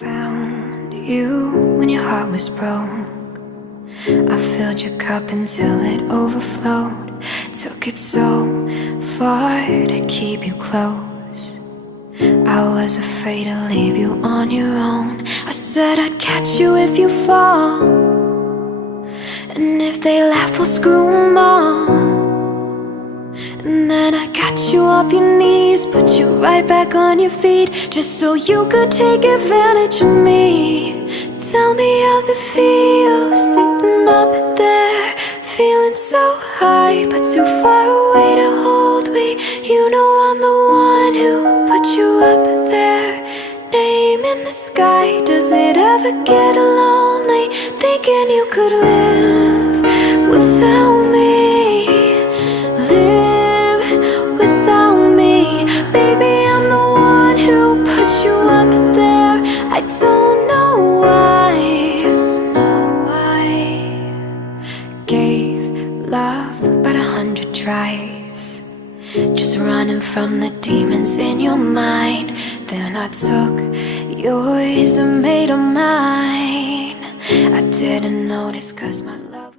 Found you when your heart was broke. I filled your cup until it overflowed. Took it so far to keep you close. I was afraid to leave you on your own. I said I'd catch you if you fall, and if they laugh, we'll screw 'em all. And then I got you off your knees, put you right back on your feet, just so you could take advantage of me. Tell me, how's it feel, sitting up there, feeling so high, but too far away to hold me. You know I'm the one who put you up there, name in the sky. Does it ever get lonely, thinking you could live without me? I don't know why. Gave love about 100 tries, just running from the demons in your mind. Then I took yours and made them mine. I didn't notice 'cause my